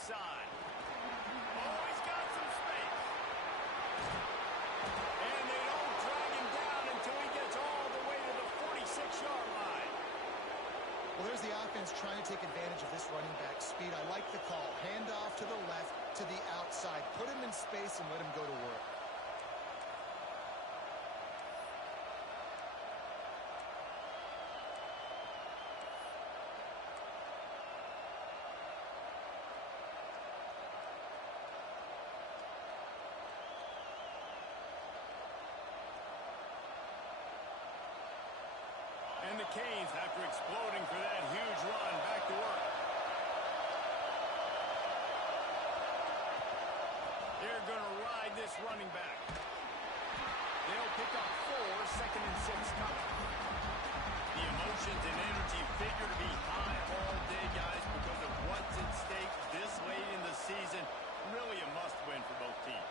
side. Oh, he's got some space. And they don't drag him down until he gets all the way to the 46-yard line. Well, there's the offense trying to take advantage of this running back speed. I like the call. Hand off to the left, to the outside. Put him in space and let him go to work. And the Canes, after exploding for that huge run, back to work. They're going to ride this running back. They'll pick up 4, 2nd and 6 coming. The emotions and energy figure to be high all day, guys, because of what's at stake this late in the season. Really a must-win for both teams.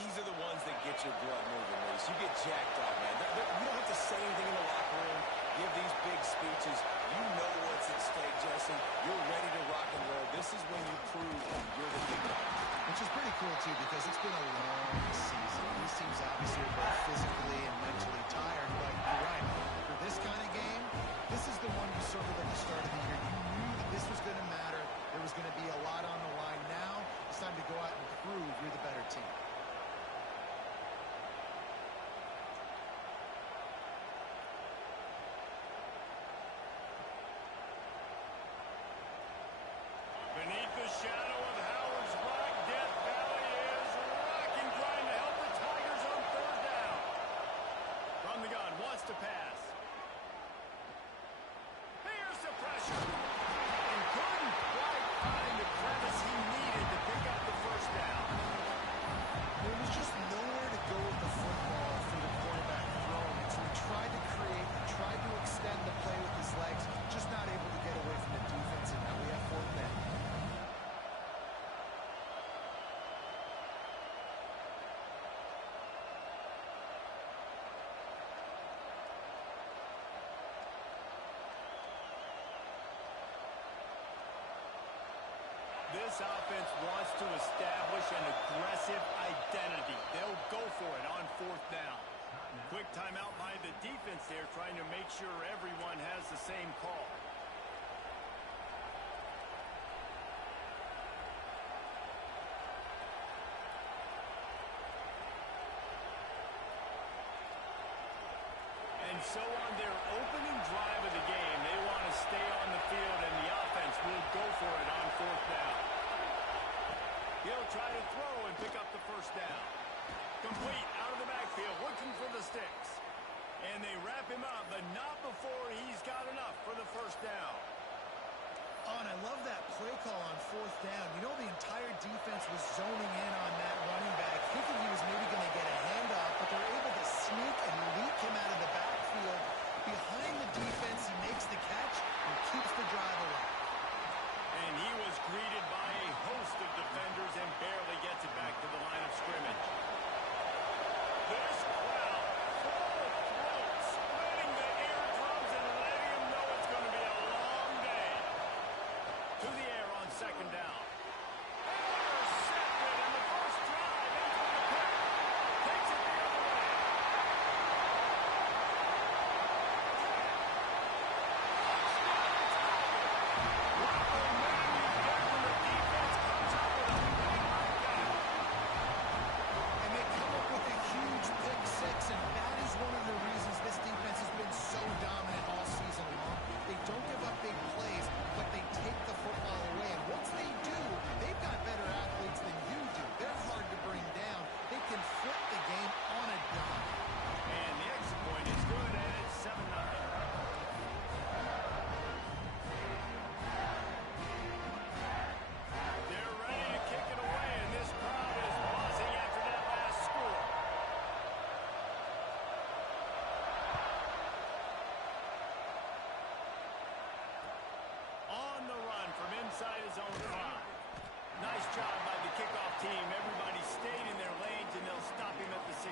These are the ones that get your blood moving, Reese. You get jacked up, man. You don't have to say anything in the locker room. Give these big speeches. You know what's at stake, Jesse. You're ready to rock and roll. This is when you prove you're the big dog. Which is pretty cool, too, because it's been a long season. These teams obviously are both physically and mentally tired, but you're right. For this kind of game, this is the one you circled at the start of the year. You knew that this was going to matter. There was going to be a lot on the line. Now it's time to go out and prove you're the better team. Beneath the shadow of Howard's rock, Death Valley is rocking, trying to help the Tigers on 3rd down. From the gun, wants to pass. Here's the pressure. And couldn't quite find the crevice he needed to pick up the 1st down. There was just nowhere to go with the football for the quarterback throwing it. So he tried to create, he tried to extend the play with his legs, just not able to get away from the defense, and now we have 4th down. This offense wants to establish an aggressive identity. They'll go for it on 4th down. Quick timeout by the defense there, trying to make sure everyone has the same call. And so on their opening drive of the game, they want to stay on the field, and the offense will go for it on 4th down. He'll try to throw and pick up the 1st down. Complete out of the backfield, looking for the sticks. And they wrap him up, but not before he's got enough for the 1st down. Oh, and I love that play call on 4th down. You know, the entire defense was zoning in on that running back, thinking he was maybe going to get a handoff, but they're able to sneak and leak him out of the backfield. Behind the defense, he makes the catch and keeps the drive alive. And he was greeted by a host of defenders and barely gets it back to the line of scrimmage. This crowd full of throats, splitting the eardrums and letting him know it's going to be a long day. To the air on 2nd down. Intercepted, and the first drive into the pick. Takes it the other way. And they come up with a huge pick 6, and that is one of the reasons this defense has been so dominant all season long. They don't give up big plays, but they take the football away. And once they do, they've got better athletes than you do. They're hard to bring down. They can flip the game on a dime. And the extra point is good, and it's 7-0. They're ready to kick it away, and this crowd is buzzing after that last score. On the run from inside his own 5. Nice job by the kickoff team. Everybody stayed in their lanes, and they'll stop him at the 16.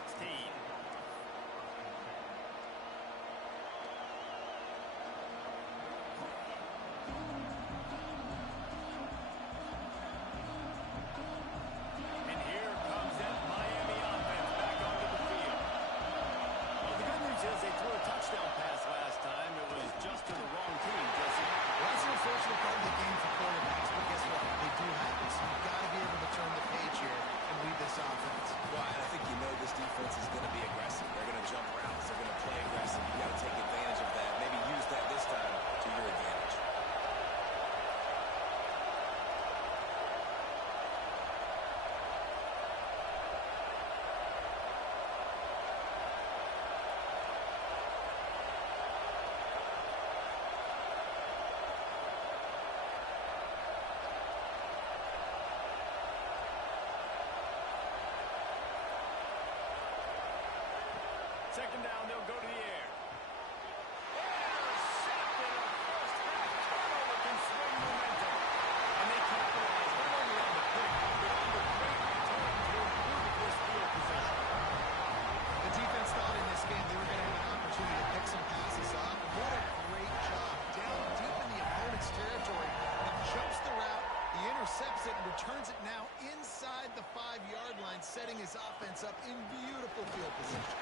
returns it now inside the 5-yard line, setting his offense up in beautiful field position.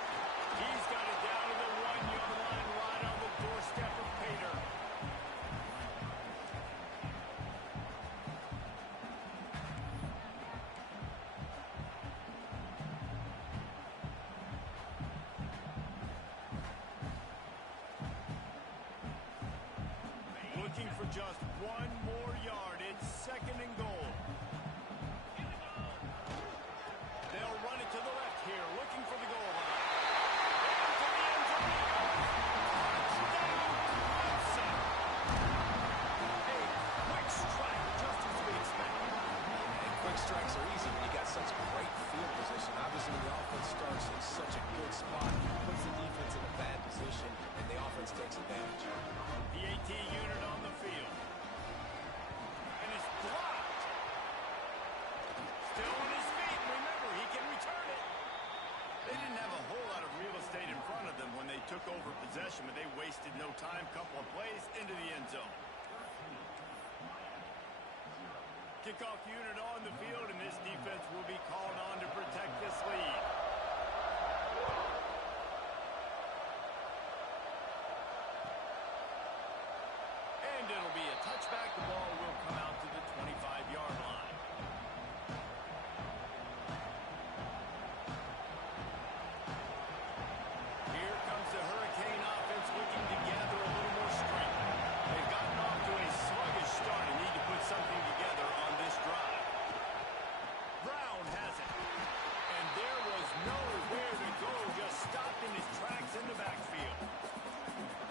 He's got it down to the 1-yard line, right on the doorstep of Pater. Looking for just one more yard. It's 2nd and goal. They'll run it to the left here, looking for the goal line. Into the end zone. Touchdown, Clemson. A quick strike, just as we expected. And quick strikes are easy when you got such great field position. Obviously, when the offense starts in such a good spot, puts the defense in a bad position, and the offense takes advantage. The AT unit on the field. And it's blocked. Still on his feet. Remember, he can return it. They didn't have a whole lot of real estate in front of them when they took over possession, but they wasted no time. Couple of plays into the end zone. Kickoff unit on the field, and this defense will be called on to protect this lead. And it'll be a touchback. The ball will come out to the 25-yard line. Here comes the Hurricane offense looking to gather a little more strength. They've gotten off to a sluggish start and need to put something together on this drive. Brown has it. And there was nowhere to go, just stopped in his tracks in the backfield.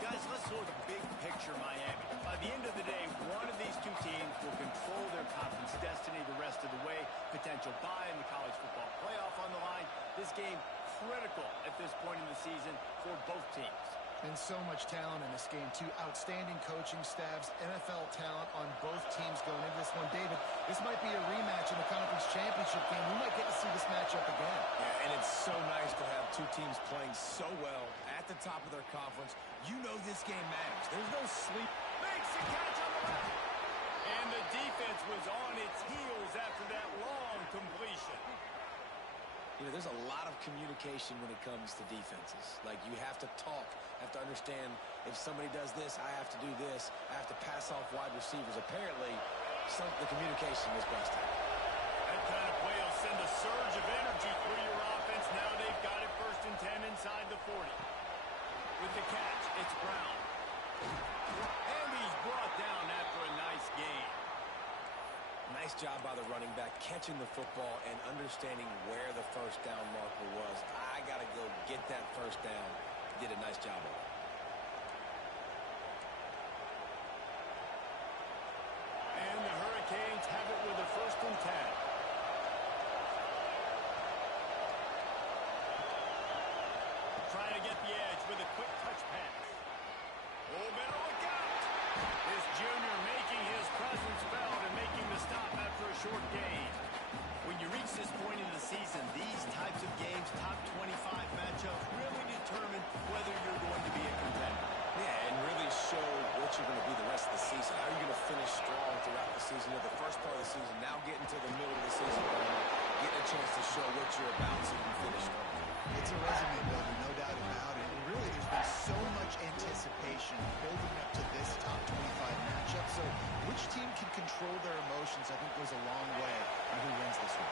Guys, let's look at big picture Miami. By the end of the day, one of these two teams will control their conference destiny the rest of the way. Potential bye in the college football playoff on the line. This game critical at this point in the season for both teams. And so much talent in this game, too. Outstanding coaching staffs, NFL talent on both teams going into this one. David, this might be a rematch in the conference championship game. We might get to see this matchup again. Yeah, and it's so nice to have two teams playing so well at the top of their conference. You know this game matters. There's no sleep. Makes the catch on the left. And the defense was on its heels after that long completion. You know, there's a lot of communication when it comes to defenses. Like, you have to talk, have to understand if somebody does this, I have to do this. I have to pass off wide receivers. Apparently, the communication was busted. That kind of play will send a surge of energy through your offense. Now they've got it 1st and 10 inside the 40. With the catch, it's Brown. And he's brought down after a nice gain. Nice job by the running back, catching the football and understanding where the 1st down marker was. I got to go get that 1st down. Did a nice job of it. And the Hurricanes have it with a 1st and 10. Trying to get the edge with a quick touch pass. Oh, better look out. This junior making his presence felt and making the stop after a short gain. When you reach this point in the season, these types of games, top 25 matchups, really determine whether you're going to be a contender. Yeah, and really show what you're going to be the rest of the season. How are you going to finish strong throughout the season? You know, the first part of the season, now getting to the middle of the season, getting a chance to show what you're about so you can finish strong. It's a resume builder, no doubt about it. And really, there's been so much anticipation building up to this top 25 matchup. So which team can control their emotions, I think, goes a long way on who wins this one.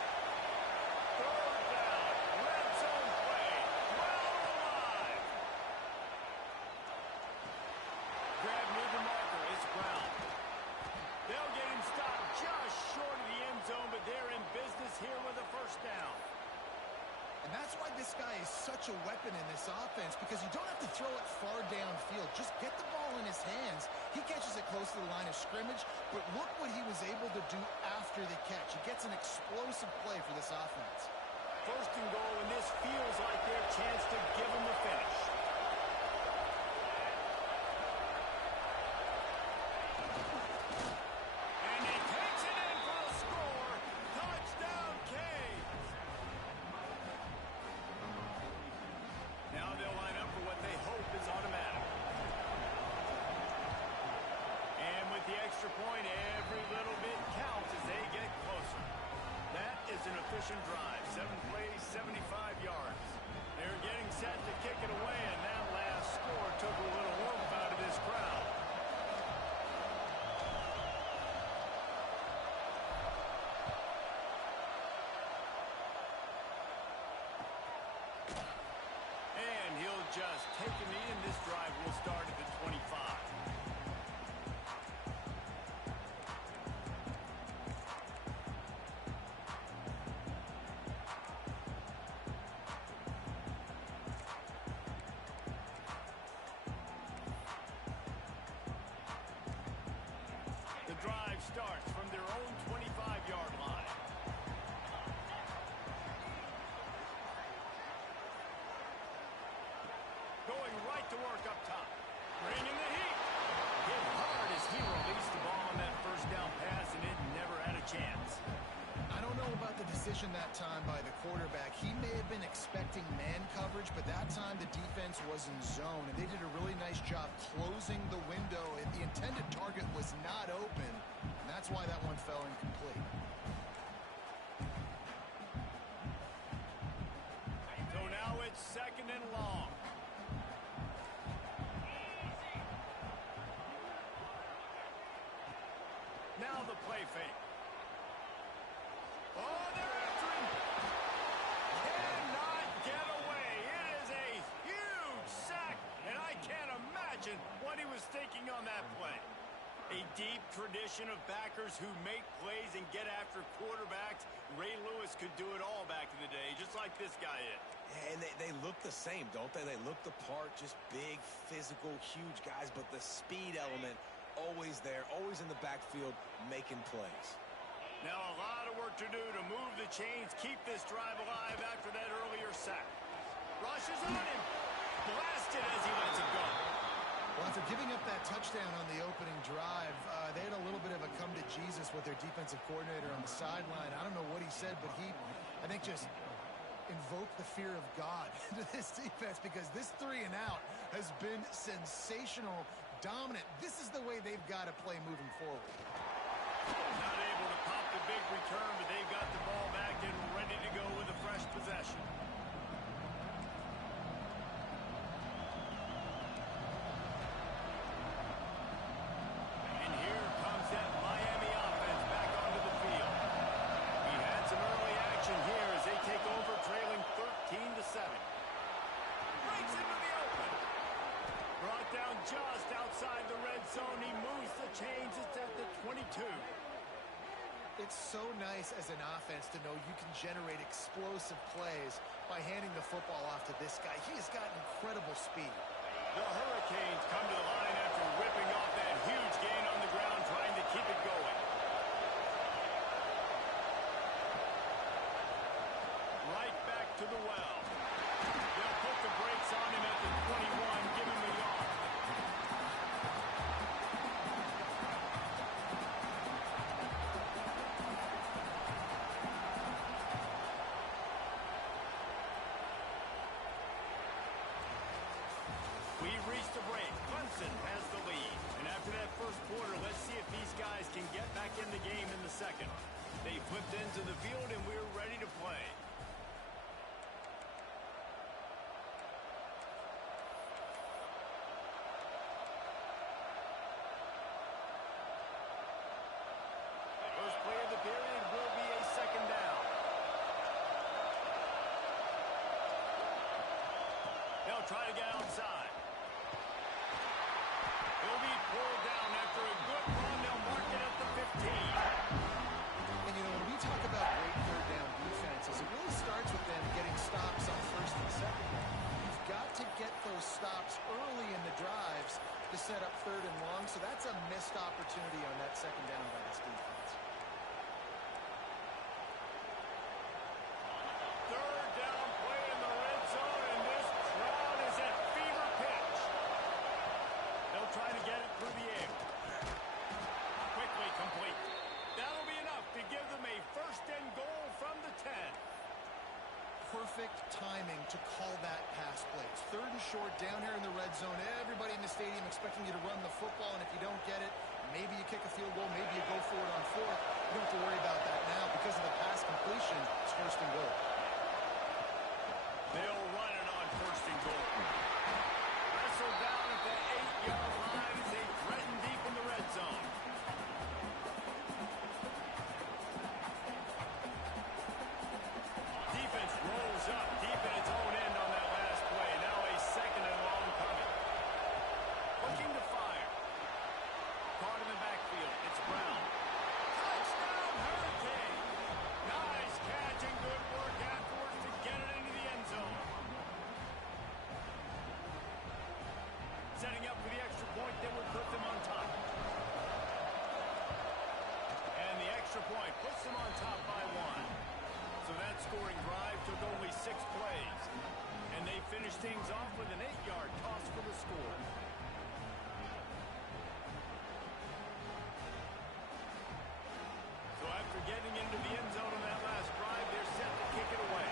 Third down, red zone play, well alive. Grab near the marker, it's Brown. They'll get him stopped just short of the end zone, but they're in business here with a 1st down. And that's why this guy is such a weapon in this offense, because you don't have to throw it far downfield. Just get the ball in his hands. He catches it close to the line of scrimmage, but look what he was able to do after the catch. He gets an explosive play for this offense. 1st and goal, and this feels like their chance to give him the finish. And he takes it in for a score. Touchdown, Canes. Now they'll line up for what they hope is automatic. And with the extra point, every little bit counts as they get closer. efficient drive. 7 plays, 75 yards. They're getting set to kick it away, and that last score took a little oomph out of this crowd. And he'll just take a knee, and this drive will start at the 25. The drive starts from their own 25-yard line. Going right to work up top. Bringing the heat. Hit hard as he released the ball on that first down pass, and it never had a chance. I don't know about the decision that time by the quarterback. He may have been expecting man coverage, but that time the defense was in zone, and they did a really nice job closing the window. The intended target was not open, and that's why that one fell incomplete. So now it's 2nd and long. Now the play fake. Oh, they're after him. Cannot get away. It is a huge sack, and I can't imagine what he was thinking on that play. A deep tradition of backers who make plays and get after quarterbacks. Ray Lewis could do it all back in the day, just like this guy is. And they look the same, don't they? They look the part, just big, physical, huge guys, but the speed element always there, always in the backfield, making plays. Now a lot of work to do to move the chains, keep this drive alive after that earlier sack. Rushes on him. Blasted as he lets it go. Well, after giving up that touchdown on the opening drive, they had a little bit of a come to Jesus with their defensive coordinator on the sideline. I don't know what he said, but he, I think, just invoked the fear of God into this defense, because this 3 and out has been sensational, dominant. This is the way they've got to play moving forward. Not able to pop the big return, but they've got the ball back and ready to go with a fresh possession. And here comes that Miami offense back onto the field. We had some early action here as they take over, trailing 13-7. Breaks into the open. Brought down just outside the red zone. He moves the chains. It's at the 22. It's so nice as an offense to know you can generate explosive plays by handing the football off to this guy. He has got incredible speed. The Hurricanes come to the line after ripping off that huge gain on the ground, trying to keep it going. Right back to the well. They'll put the brakes on him at the 21, give him a yard. We've reached the break. Clemson has the lead. And after that first quarter, let's see if these guys can get back in the game in the second. They flipped into the field, and we're ready to play. First play of the period will be a 2nd down. They'll try to get outside. He'll be pulled down after a good run. They'll mark it at the 15. And, you know, when we talk about great third down defenses, it really starts with them getting stops on 1st and 2nd down. You've got to get those stops early in the drives to set up 3rd and long, so that's a missed opportunity on that 2nd down by this defense. 3rd down play in the red zone, and this crowd is at fever pitch. They'll try to get it through the air. Quickly complete. That'll be enough to give them a 1st and goal from the 10. Perfect timing to call that pass play. It's 3rd and short down here in the red zone. Everybody in the stadium expecting you to run the football, and if you don't get it, maybe you kick a field goal, maybe you go for it on 4th. You don't have to worry about that now. Because of the pass completion, it's 1st scoring drive took only 6 plays. And they finished things off with an 8-yard toss for the score. So after getting into the end zone on that last drive, they're set to kick it away.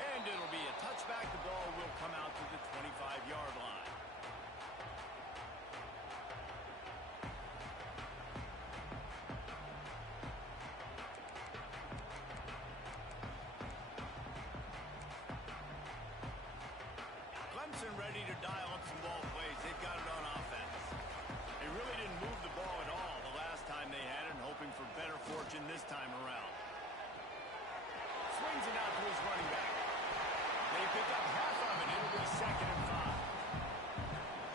And it'll be a touchback. The ball will come out to the 25-yard line. Clemson ready to dial up some ball plays. They've got it on offense. They really didn't move the ball at all the last time they had it, and hoping for better fortune this time around. Swings it out to his running back. They pick up half of it. It'll be 2nd and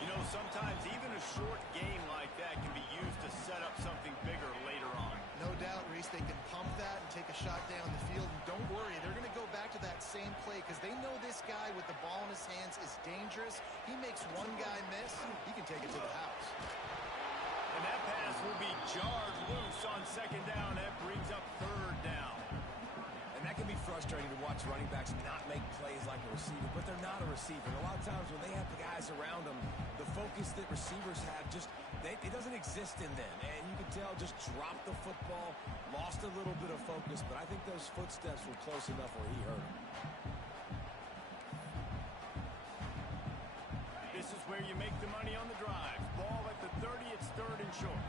5. You know, sometimes even a short game like that can be used to set up something bigger later on. No doubt, Reese, they can pump that and take a shot down the field. And don't worry, they're going to go back to that same play because they know this guy with the ball in his hands is dangerous. He makes one guy miss, he can take it to the house. And that pass will be jarred loose on 2nd down. That brings up 3rd down. And that can be frustrating to watch running backs not make plays like a receiver, but they're not a receiver. And a lot of times when they have the guys around them, the focus that receivers have it doesn't exist in them. And you can tell just dropped the football, lost a little bit of focus, but I think those footsteps were close enough where he heard them. This is where you make the money on the drive. Ball at the 30, it's 3rd and short.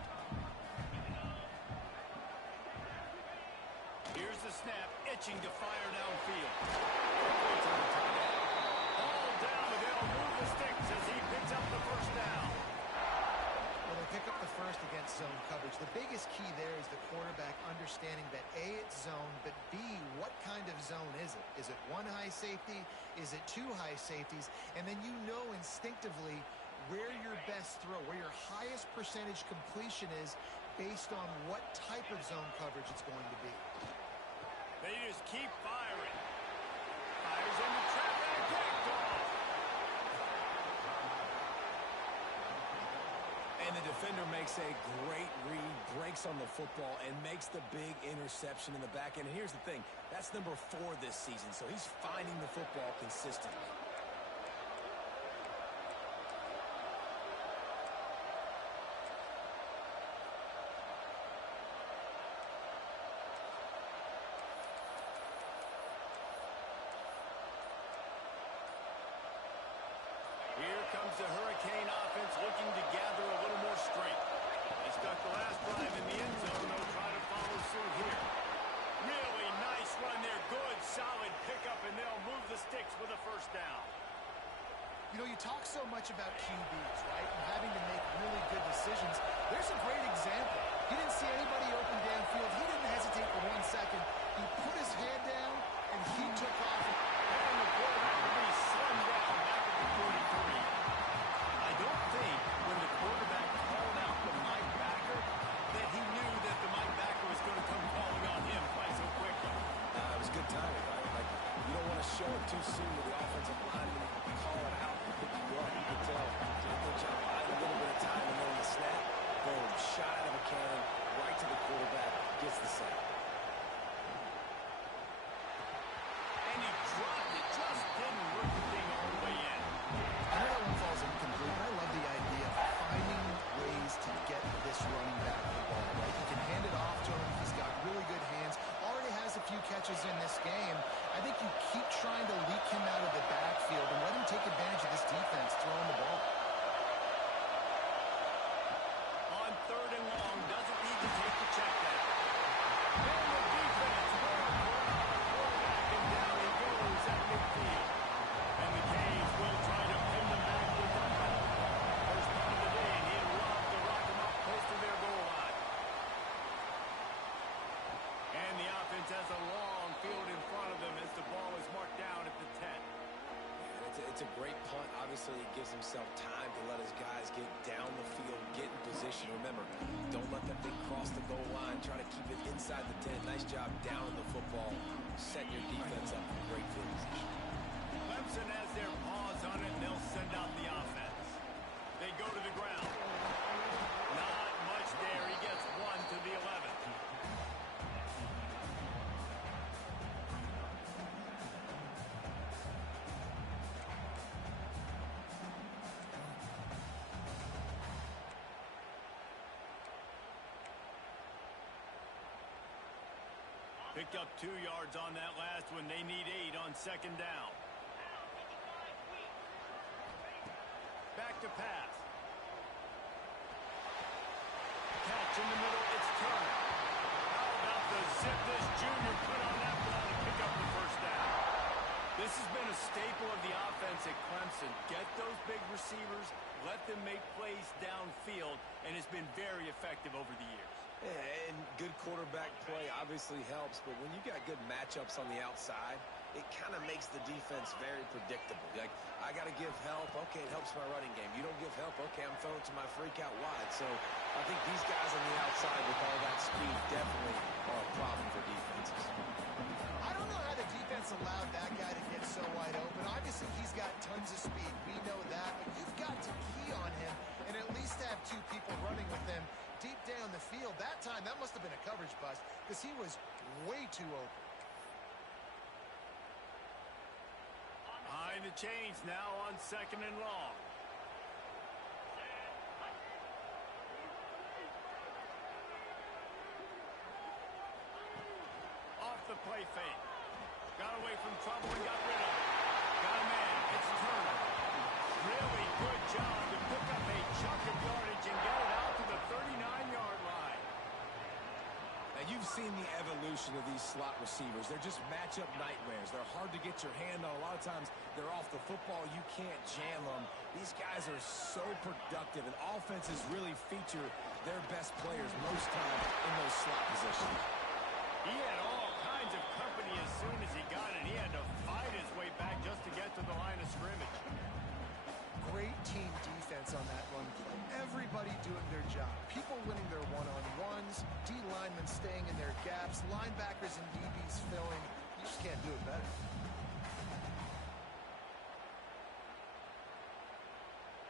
Here's the snap, itching to fire downfield. Ball down, and they'll move the sticks as he picks up the 1st down. Well, they pick up the first against zone coverage. The biggest key there is the quarterback understanding that A, it's zone, but B, what kind of zone is it? Is it 1 high safety? Is it 2 high safeties? And then you know instinctively where your best throw, where your highest percentage completion is based on what type of zone coverage it's going to be. They just keep firing. Fires in the trap and picked off. And the defender makes a great read, breaks on the football, and makes the big interception in the back end. And here's the thing, that's number 4 this season, so he's finding the football consistently. Here comes the Hurricane offense looking to gather a little more strength. They stuck the last drive in the end zone. They'll try to follow suit here. Really nice run there. Good, solid pickup, and they'll move the sticks with a 1st down. You know, you talk so much about QBs, right, and having to make really good decisions. There's a great example. He didn't see anybody open downfield. He didn't hesitate for 1 second. He put his head down, and he took off. And the quarterback will be slimmed down back at the 43. I don't think when the quarterback called out the Mike backer that he knew that the Mike backer was going to come calling on him quite so quickly. It was good timing, right? Like, you don't want to show it too soon with the offensive lineman call it out and pick you up. You can tell. Did a good job buying a little bit of time, and then the snap, boom, shot out of a cannon, right to the quarterback, gets the sack. And he dropped it, just didn't work the thing all the way in. I know that one falls incomplete, but I love the idea of finding ways to get this running back the ball, right? You can hand it off to him. He's got really good hands. Already has a few catches in this game. I think you keep trying to leak him out of the backfield and let him take advantage of this defense throwing the ball. On 3rd and long, doesn't need to take the check down. And the defense will quarterback, and down he goes at midfield. And the Canes will try to pin them back with that ball. First down of the day, and he'd love to rock them up close to their goal line. And the offense has a long field in front of them as the ball is marked down at the 10. It's a great punt. Obviously, he gives himself time to let his guys get down the field, get in position. Remember, don't let that thing cross the goal line. Try to keep it inside the 10. Nice job down in the football, setting your defense up for great field position. Clemson has their paws on it, and they'll send out the offense. Picked up 2 yards on that last one. They need 8 on second down. Back to pass. Catch in the middle. It's Turner. How about the zip this junior put on that ball to pick up the first down? This has been a staple of the offense at Clemson. Get those big receivers, let them make plays downfield, and it's been very effective over the years. Yeah, and good quarterback play obviously helps, but when you got good matchups on the outside, it kind of makes the defense very predictable. Like, I got to give help. Okay, it helps my running game. You don't give help. Okay, I'm throwing to my freak out wide. So I think these guys on the outside with all that speed definitely are a problem for defenses. I don't know how the defense allowed that guy to get so wide open. Obviously, he's got tons of speed. We know that. But you've got to key on him and at least have 2 people running with him deep down the field. That time, that must have been a coverage bust because he was way too open. Behind the chains now on second and long. Off the play fake. Got away from trouble and got rid of it. Got a man. It's Turner. Really good job to pick up a chunk of yardage and get it out to the 39-yard line. Now, you've seen the evolution of these slot receivers. They're just matchup nightmares. They're hard to get your hand on. A lot of times, they're off the football. You can't jam them. These guys are so productive, and offenses really feature their best players most times in those slot positions. He had all kinds of company as soon as he got it. He had to fight his way back just to get to the line of scrimmage. Great team defense on that run play. Everybody doing their job. People winning their one-on-ones, D linemen staying in their gaps, linebackers and DBs filling. You just can't do it better.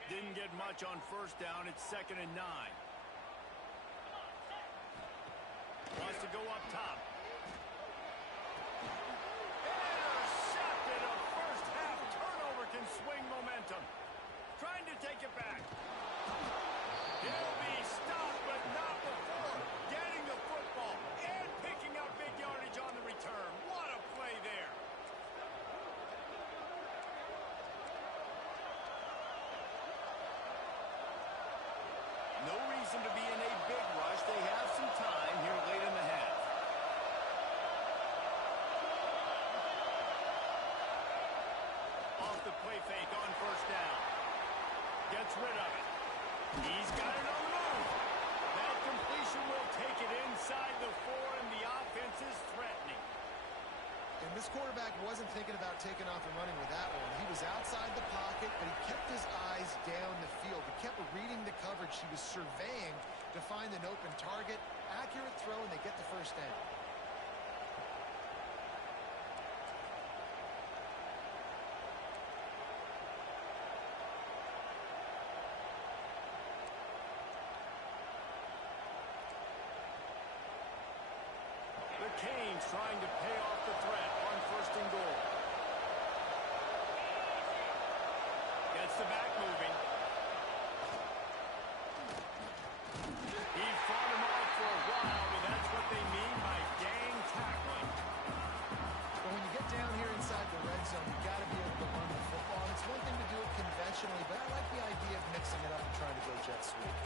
Didn't get much on first down. It's second and 9. Wants to go up top. Intercepted. A first half turnover can swing momentum. Trying to take it back. He'll be stopped, but not before getting the football and picking up big yardage on the return. What a play there. No reason to be in a big rush. They have some time here late in the half. Off the play fake on first down. Gets rid of it. He's got it on the move. That completion will take it inside the 4, and the offense is threatening. And this quarterback wasn't thinking about taking off and running with that one. He was outside the pocket, but he kept his eyes down the field. He kept reading the coverage. He was surveying to find an open target. Accurate throw, and they get the first down. The Canes trying to pay off the threat on first and goal. Gets the back moving. He fought him off for a while, but that's what they mean by gang tackling. But when you get down here inside the red zone, you got to be able to run the football. And it's one thing to do it conventionally, but I like the idea of mixing it up and trying to go jet sweep.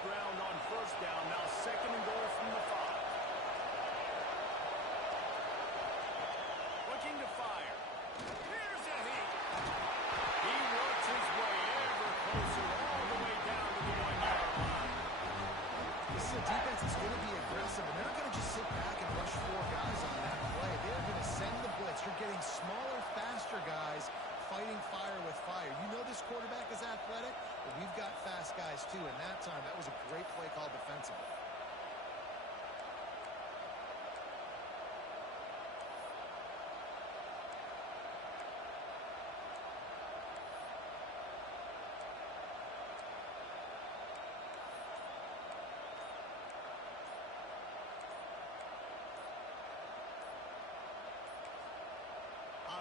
Ground on first down. Now second and goal from the 5. Looking to fire. Here's a hit. He works his way ever closer all the way down to the 1-yard line. This is a defense that's going to be aggressive, and they're not going to just sit back and rush 4 guys on that play. They're going to send the blitz. You're getting smaller, faster guys fighting fire with fire. You know this quarterback is athletic, but we've got fast guys too, and that time that was a great play call defensively.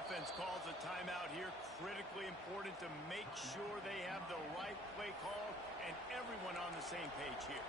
offense calls a timeout here. Critically important to make sure they have the right play call and everyone on the same page here.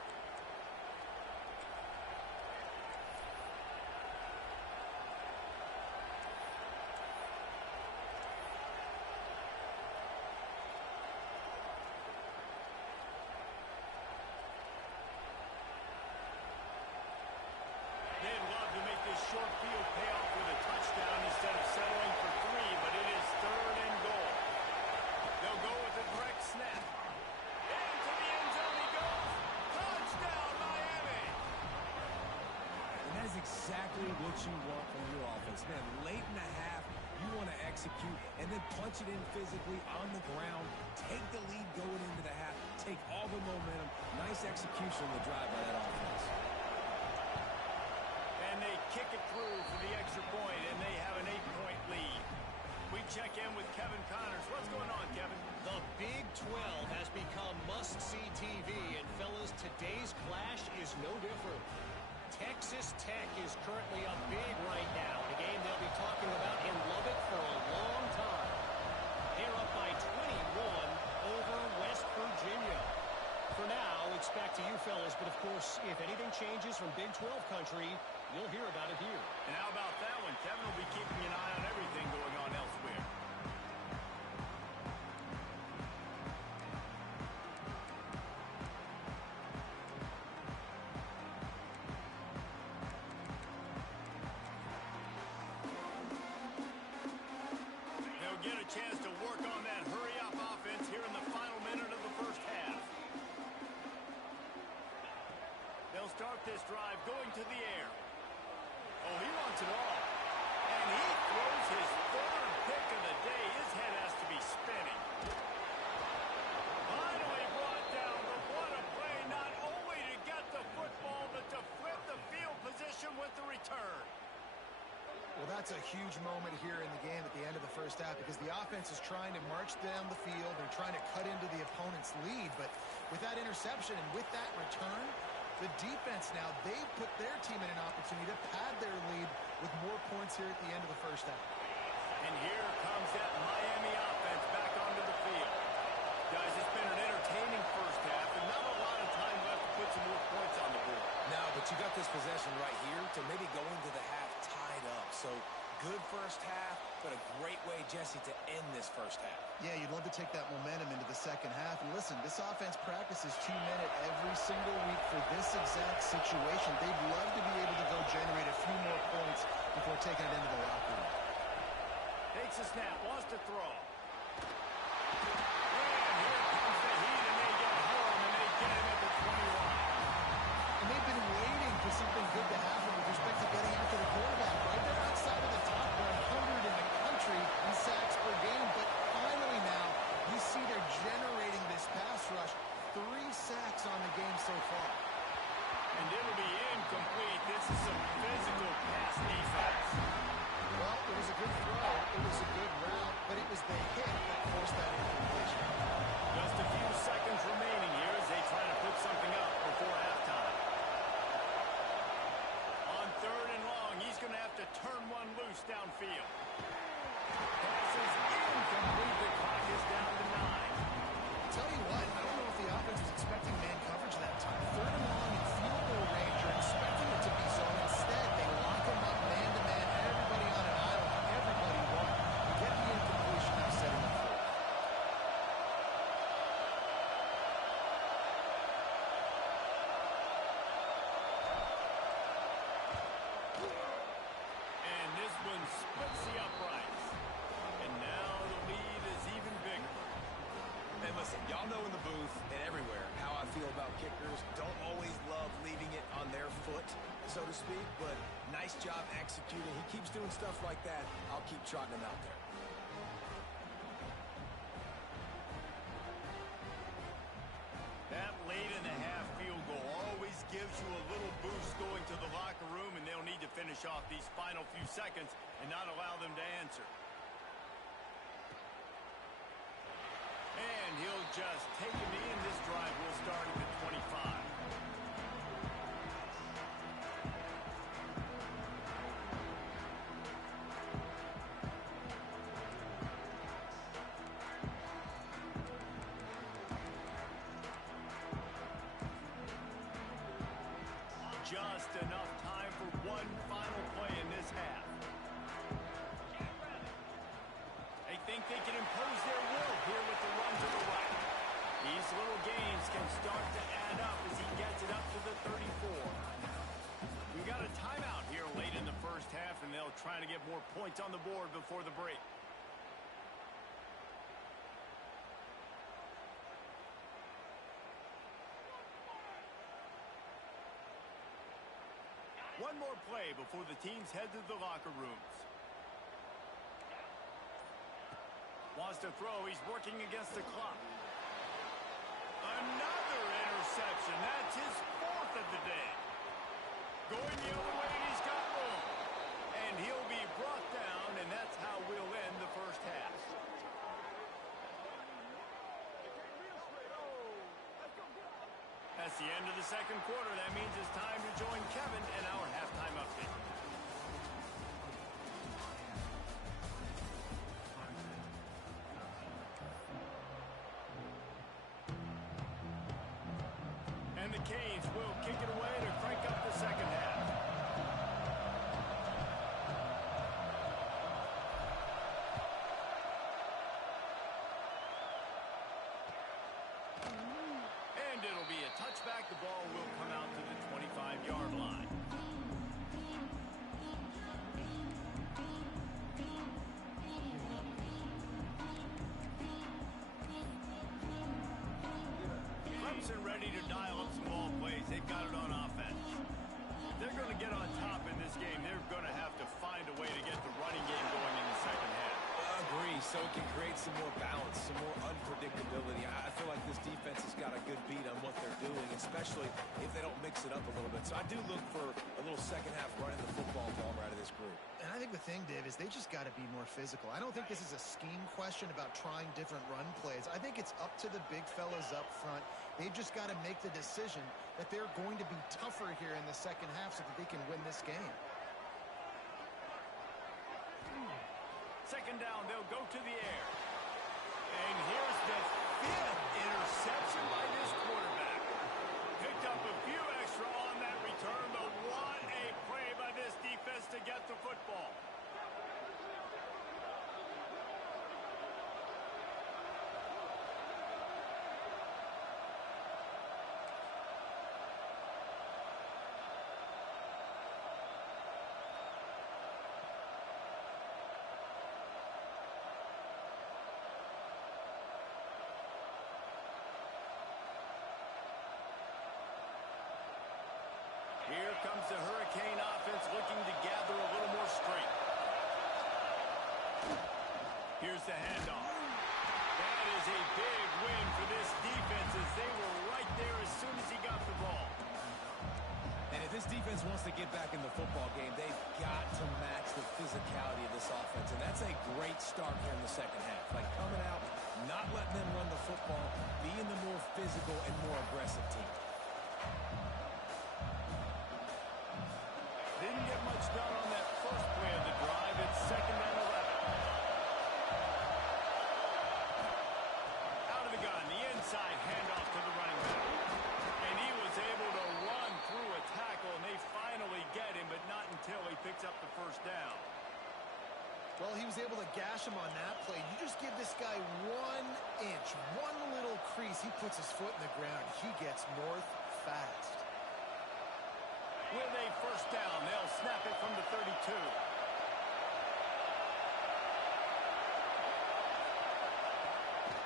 They'd love to make this short field pay off with a touchdown instead of settling for 3, but it is 3rd and goal. They'll go with a direct snap. Into the end zone he goes. Touchdown, Miami! And that is exactly what you want from your offense. Man, late in the half, you want to execute and then punch it in physically on the ground. Take the lead going into the half. Take all the momentum. Nice execution on the drive by that offense. And they kick it through for the extra point, and they have an 8-point lead. We check in with Kevin Connors. What's going on, Kevin? The Big 12 has become must-see TV, and fellas, today's clash is no different. Texas Tech is currently up big right now, the game they'll be talking about in Lubbock for a long time. They're up by 21 over West Virginia. For now, it's back to you fellas, but of course, if anything changes from Big 12 country, you'll hear about it here. And how about that one? Kevin will be keeping an eye on everything going on elsewhere. They'll get a chance to work on that hurry-up offense here in the final minute of the first half. They'll start this drive going to the air. Oh, he wants it all. And he throws his 3rd pick of the day. His head has to be spinning. Finally brought down, but what a play, not only to get the football, but to flip the field position with the return. Well, that's a huge moment here in the game at the end of the first half because the offense is trying to march down the field. They're trying to cut into the opponent's lead, but with that interception and with that return, the defense now, they've put their team in an opportunity to pad their lead with more points here at the end of the first half. And here comes that Miami offense back onto the field. Guys, it's been an entertaining first half, and not a lot of time left to put some more points on the board. No, but you got this possession right here to maybe go into the half tied up. So good first half, but a great way, Jesse, to end this first half. Yeah, you'd love to take that momentum into the second half. And listen, this offense practices 2-minute every single week for this exact situation. They'd love to be able to go generate a few more points before taking it into the locker room. Takes a snap, wants to throw. And here comes the heat, and they get home, and they get him at the 20 line. And they've been waiting for something good to happen with respect to getting after the quarterback, right? They're outside of the top 100 in the country in sacks per game, but finally now you see they're generating this pass rush. 3 sacks on the game so far. And it'll be incomplete. This is some physical pass defense. Well, it was a good throw, it was a good route, but it was the hit that forced that incompletion. Just a few seconds remaining here as they try to put something up before halftime. On 3rd and long, he's going to have to turn one loose downfield. Pass is incomplete. The clock is down to 9. I'll tell you what, I don't know if the offense was expecting man coverage that time. 3rd and long in field goal range, you're expecting it to be zone. Instead, they lock him up man-to-man, everybody on an island, everybody won. You get the incompletion now setting up for it. And this one splits the uprights. And now the lead is even bigger. And listen, y'all know in the booth and everywhere how I feel about kickers. Don't always love leaving it on their foot, so to speak, but nice job executing. He keeps doing stuff like that. I'll keep trotting him out there. That late in the half field goal always gives you a little boost going to the locker room, and they'll need to finish off these final few seconds and not allow them to answer. And he'll just take a knee, and this drive will start at the 25. one final play in this half. They think they can impose their will here with the run to the right. These little gains can start to add up as he gets it up to the 34. We got a timeout here late in the first half, and they'll try to get more points on the board before the break. One more play before the teams head to the locker rooms. Wants to throw. He's working against the clock. Another interception. That's his fourth of the day. Going the other way, and he's got room. And he'll be brought down, and that's how we'll end the first half. That's the end of the second quarter. That means it's time to join Kevin and our halftime update. And the Canes will kick it away to crank up the second half. And it'll be a touchback. The ball will come out to the 25-yard line. Clemson ready to dial up some ball plays. They've got it on offense. If they're going to get on top in this game, they're going to have to find a way to get the running game going in the second half. Agree, so it can create some more balance, some more unpredictability. I feel like this defense has got a good beat on what they're doing, especially if they don't mix it up a little bit. So I do look for a little second half running the football ball right out of this group. And I think the thing, Dave, is they just got to be more physical. I don't think this is a scheme question about trying different run plays. I think it's up to the big fellas up front. They've just got to make the decision that they're going to be tougher here in the second half so that they can win this game. Second down, they'll go to the air. And here's the fifth interception by this quarterback. Picked up a few extra on that return, but what a play by this defense to get the football. Here comes the Hurricane offense looking to gather a little more strength. Here's the handoff. That is a big win for this defense as they were right there as soon as he got the ball. And if this defense wants to get back in the football game, they've got to match the physicality of this offense. And that's a great start here in the second half. Like coming out, not letting them run the football, being the more physical and more aggressive team. Didn't get much done on that first play of the drive. It's second and 11. Out of the gun, the inside handoff to the running back. And he was able to run through a tackle, and they finally get him, but not until he picks up the first down. Well, he was able to gash him on that play. You just give this guy 1 inch, one little crease, he puts his foot in the ground. He gets north fast. With a first down, they'll snap it from the 32.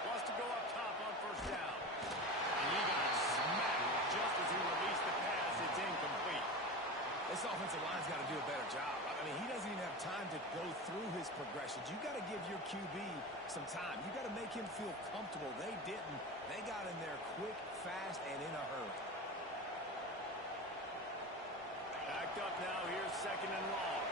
Wants to go up top on first down. And he got smacked just as he released the pass. It's incomplete. This offensive line's got to do a better job. I mean, he doesn't even have time to go through his progressions. You got to give your QB some time. You got to make him feel comfortable. They didn't. They got in there quick, fast, and in a hurry. Backed up now. Here's second and long.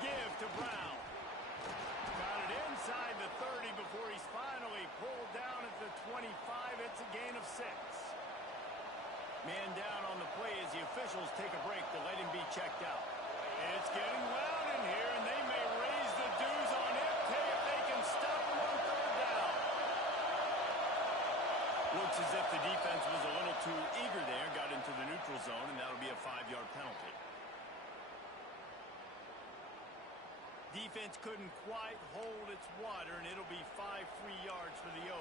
Give to Brown. Got it inside the 30 before he's finally pulled down at the 25. It's a gain of 6. Man down on the play as the officials take a break to let him be checked out. It's getting loud in here, and they may raise the dues on it if they can Looks as if the defense was a little too eager there, got into the neutral zone, and that'll be a 5-yard penalty. Defense couldn't quite hold its water, and it'll be 5 free yards for the O.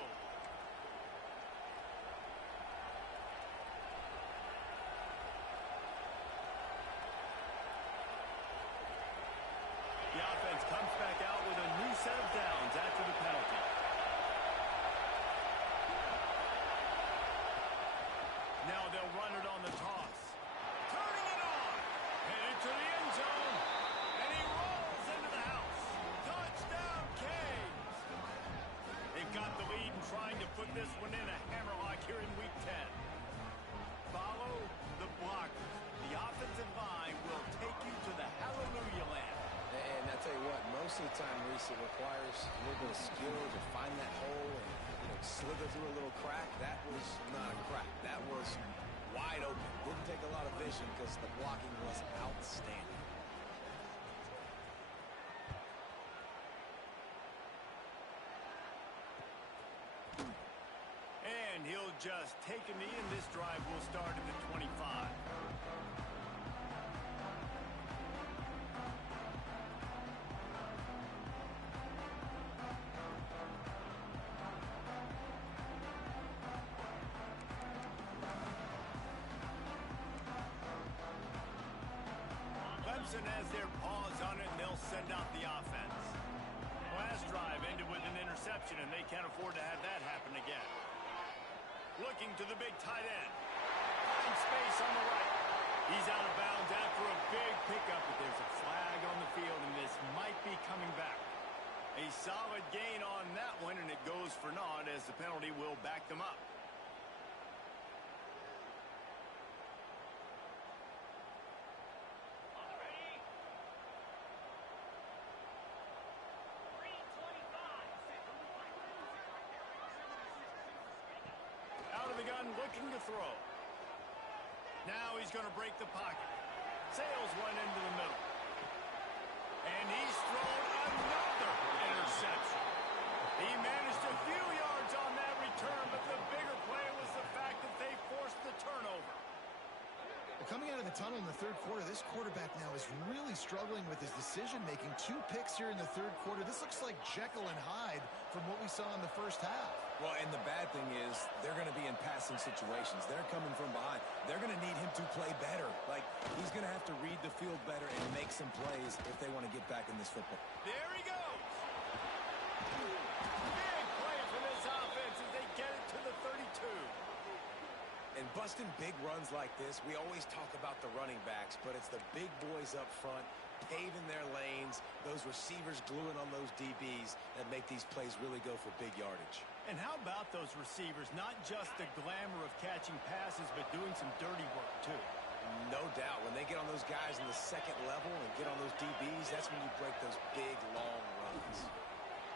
The offense comes back out with a new set of downs after the penalty. Now they'll run it on the toss. Turning it on. Headed to the end zone. And he rolls into the house. Touchdown, Canes. They've got the lead and trying to put this one in a hammerlock here in Week 10. Follow the blockers. The offensive line will take you to the hallelujah land. And I tell you what, most of the time, Reese, it requires a little bit of skill to find that hole and slither through a little crack. That was not a crack. That was wide open. Didn't take a lot of vision because the blocking was outstanding. And he'll just take a knee, and this drive will start at the 25. Clemson has their paws on it, and they'll send out the offense. Last drive ended with an interception, and they can't afford to have that happen again. Looking to the big tight end. Finds space on the right. He's out of bounds after a big pickup, but there's a flag on the field, and this might be coming back. A solid gain on that one, and it goes for naught as the penalty will back them up. Looking to throw. Now he's going to break the pocket. Sails one into the middle. And he's thrown another interception. He managed a few yards on that return, but the bigger play was the fact that they forced the turnover. Coming out of the tunnel in the third quarter, this quarterback now is really struggling with his decision-making. 2 picks here in the third quarter. This looks like Jekyll and Hyde from what we saw in the first half. Well, and the bad thing is they're going to be in passing situations. They're coming from behind. They're going to need him to play better. Like, he's going to have to read the field better and make some plays if they want to get back in this football. There he goes. Big play for this offense as they get it to the 32. And busting big runs like this, we always talk about the running backs, but it's the big boys up front, paving their lanes, those receivers gluing on those DBs that make these plays really go for big yardage. And how about those receivers? Not just the glamour of catching passes, but doing some dirty work, too. No doubt. When they get on those guys in the second level and get on those DBs, that's when you break those big, long runs.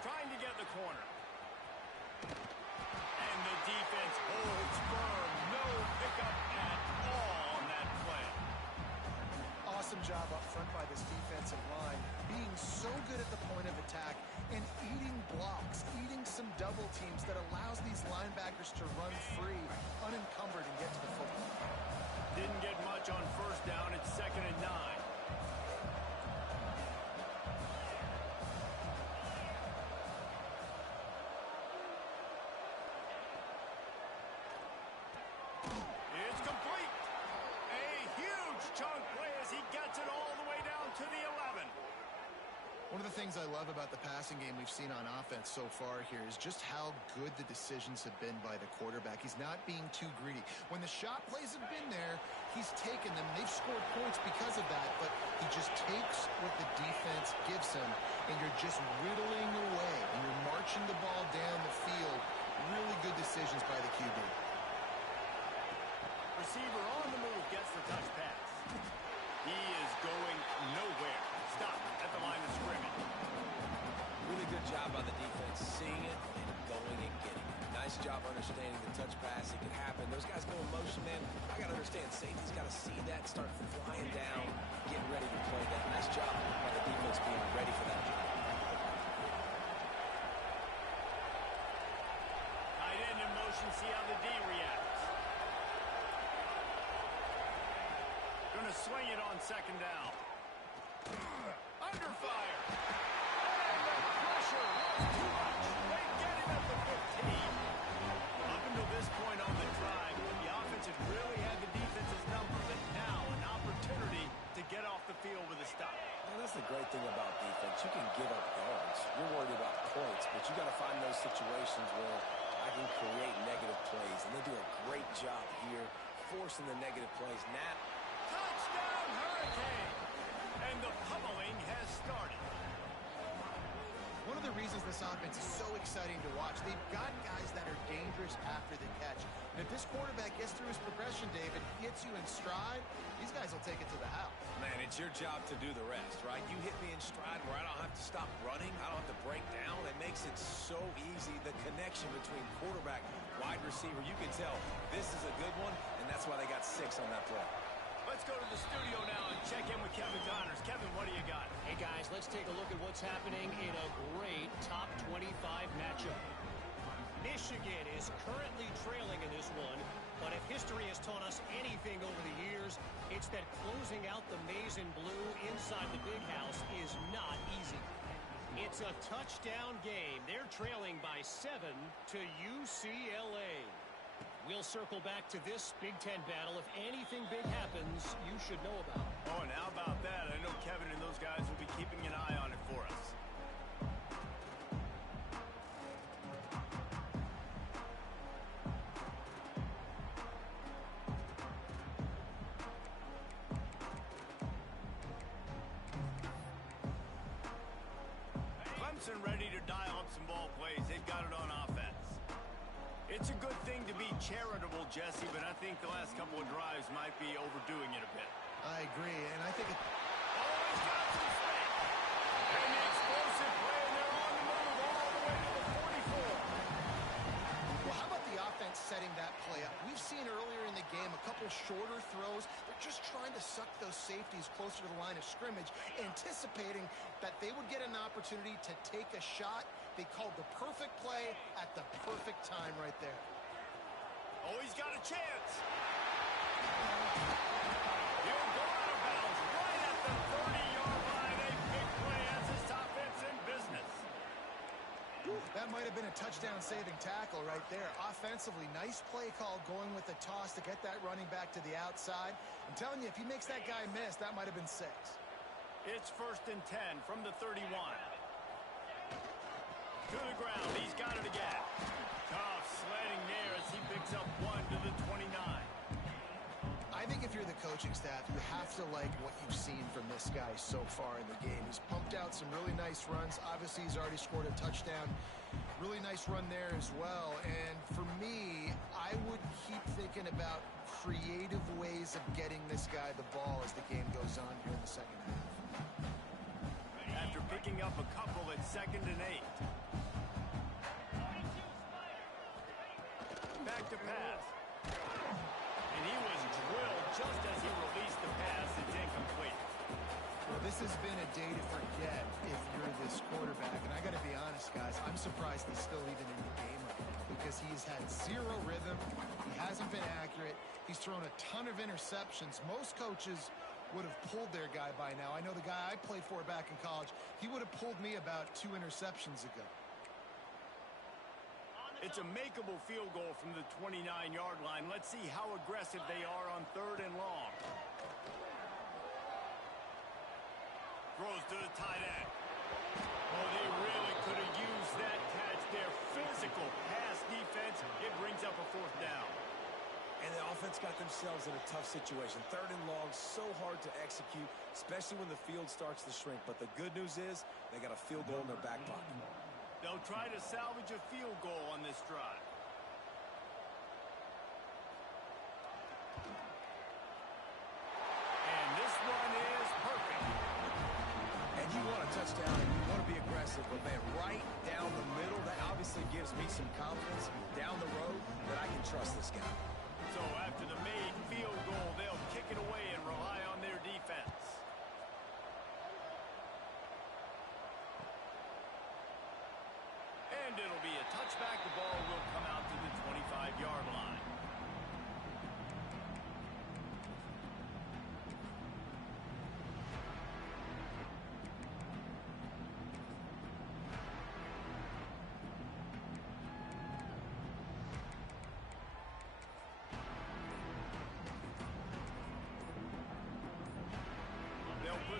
Trying to get the corner. And the defense holds firm. No pickup at all on that play. Awesome job up front by this defensive line, being so good at the point of attack and eating blocks, eating some double teams that allows these linebackers to run free, unencumbered, and get to the football. Didn't get much on first down. It's 2nd and 9. It's complete. A huge chunk play as he gets it all the way down to the 11. One of the things I love about the passing game we've seen on offense so far here is just how good the decisions have been by the quarterback. He's not being too greedy. When the shot plays have been there, he's taken them. They've scored points because of that, but he just takes what the defense gives him, and you're just whittling away, and you're marching the ball down the field. Really good decisions by the QB. Receiver on the move gets the touch pass. He is going nowhere. Stop at the line of scrimmage. Really good job by the defense, seeing it and going and getting it. Nice job understanding the touch pass. It can happen. Those guys go in motion, man. I got to understand, safety's got to see that, start flying down, getting ready to play that. Nice job by the defense being ready for that job. Tight end in motion. See how the D reacts. second down. Under fire. And the pressure was too much. They get him at the 15. Up until this point on the drive, the offense had really had the defense's number, but now an opportunity to get off the field with a stop. And that's the great thing about defense. You can give up yards. You're worried about points, but you got to find those situations where I can create negative plays, and they do a great job here forcing the negative plays. Touchdown, Hurricane! And the pummeling has started. One of the reasons this offense is so exciting to watch, they've got guys that are dangerous after the catch. And if this quarterback gets through his progression, David, gets you in stride, these guys will take it to the house. Man, it's your job to do the rest, right? You hit me in stride where I don't have to stop running. I don't have to break down. It makes it so easy. The connection between quarterback, wide receiver, you can tell this is a good one, and that's why they got 6 on that play. Let's go to the studio now and check in with Kevin Connors. Kevin, what do you got? Hey, guys, let's take a look at what's happening in a great top 25 matchup. Michigan is currently trailing in this one, but if history has taught us anything over the years, it's that closing out the maize and blue inside the big house is not easy. It's a touchdown game. They're trailing by 7 to UCLA. We'll circle back to this Big Ten battle. If anything big happens, you should know about it. Oh, and how about that? I know Kevin and those guys will be keeping an eye on it for us. Clemson ready to dial up some ball plays. They've got it on offense. It's a good thing to be charitable, Jesse, but I think the last couple of drives might be overdoing it a bit. I agree, and I think it... Oh, he's got some space. And the explosive play, and they're on the move all the way to the 44. Well, how about the offense setting that play up? We've seen earlier in the game a couple shorter throws. They're just trying to suck those safeties closer to the line of scrimmage, anticipating that they would get an opportunity to take a shot. They called the perfect play at the perfect time right there. Oh, he's got a chance. He'll go out of bounds right at the 30-yard line. A big play as this offense in business. That might have been a touchdown-saving tackle right there. Offensively, nice play call going with the toss to get that running back to the outside. I'm telling you, if he makes that guy miss, that might have been 6. It's 1st and 10 from the 31. To the ground. He's got it again. Tough sledding there as he picks up 1 to the 29. I think if you're the coaching staff, you have to like what you've seen from this guy so far in the game. He's pumped out some really nice runs. Obviously, he's already scored a touchdown. Really nice run there as well. And for me, I would keep thinking about creative ways of getting this guy the ball as the game goes on here in the second half. After picking up a couple at 2nd and 8. Back to pass. And he was drilled just as he released the pass. It's incomplete. Well, this has been a day to forget if you're this quarterback. And I got to be honest, guys, I'm surprised he's still even in the game right now because he's had 0 rhythm. He hasn't been accurate. He's thrown a ton of interceptions. Most coaches would have pulled their guy by now. I know the guy I played for back in college, he would have pulled me about 2 interceptions ago. It's a makeable field goal from the 29-yard line. Let's see how aggressive they are on 3rd and long. Throws to the tight end. Oh, they really could have used that catch there. Physical pass defense. It brings up a 4th down. And the offense got themselves in a tough situation. 3rd and long, so hard to execute, especially when the field starts to shrink. But the good news is they got a field goal in their back pocket. They'll try to salvage a field goal on this drive. And this one is perfect. And you want a touchdown and you want to be aggressive, but man, right down the middle, that obviously gives me some confidence down the road that I can trust this guy. So after the made field goal, they'll kick it away and rely on their defense. And it'll be a touchback. The ball will come out to the 25-yard line.